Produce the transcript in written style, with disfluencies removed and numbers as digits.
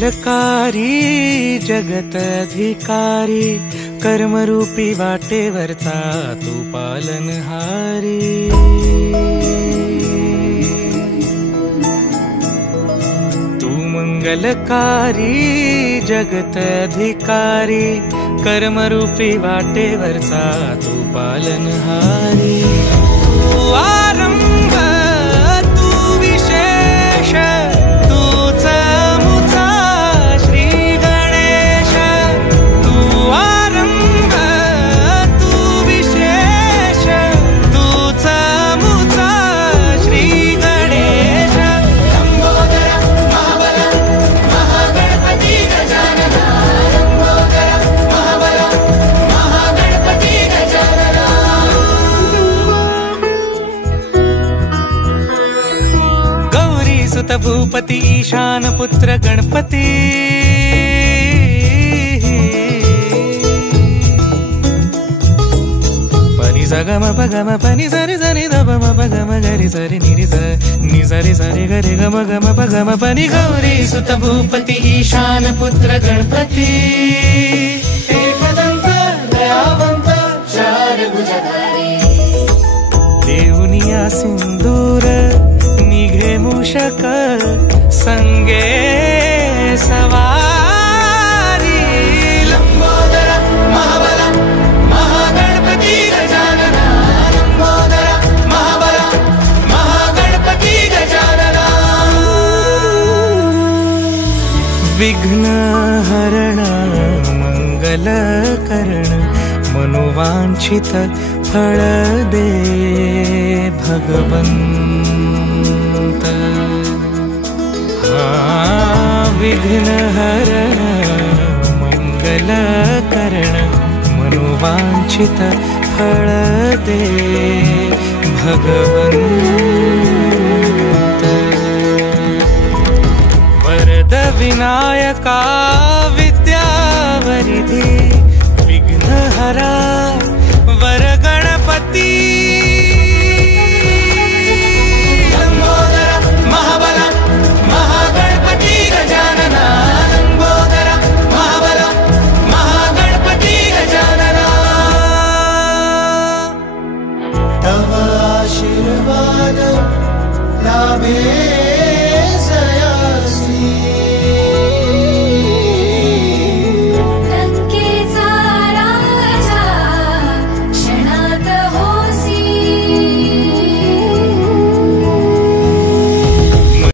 मंगलकारी जगत अधिकारी, कर्मरूपी वाटेवरचा तू पालनहारी। तू मंगलकारी जगत अधिकारी, कर्मरूपी वाटेवरचा तू पालनहारी। तू आरंभ तू विशेष, तूच मुचा श्री गणेश। तू आरंभ तू विशेष, तूच मुचा श्री गणेश। लंबोदर महाबल महागणपती गजानना, लंबोदर महाबल महागणपती गजानना। गौरी सुत भूपती ईशान पुत्र गणपती, पनि सगम पगम पनि सरि सरि दम पगम गरि सरि निरि स नि सरि सरि गरि गम गम पगम पनि। गौरी सुत भूपती ईशान पुत्र गणपती, एकदंत दयावंत चार भुजधारी। देऊनिया सिंदूर निघे मूषक, संगे सवारी। लंबोदर महाबल महागणपती गजानना, लंबोदर महाबल महागणपती गजानना। विघ्न हरण मंगल करण, मनोवांछित फळ दे भगवंत। विघ्न हरण मंगल करण, मनोवांछित फळ दे भगवंत। वरद विनायका